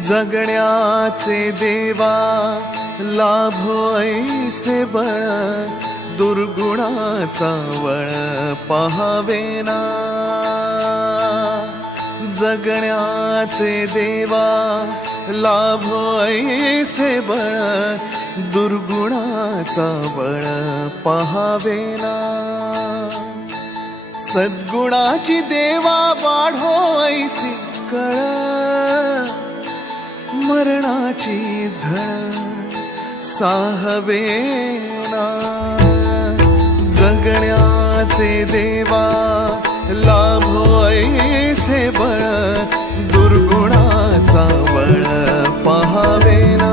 जगण्याचे देवा लाभो ऐसे बळ दुर्गुणाचा वळ पहावेना जगण्याचे देवा लाभो ऐसे बळ दुर्गुणाचा बळ पहावेना सद्गुणाची देवा वाढो ऐसी कळ मरणाची झळ साहवेना. जगण्याचे देवा लाभो ऐसे बळ दुर्गुणाचा बळ पहावेना.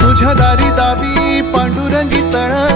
तुझ्या दारी दावी पांडुरंगी तळ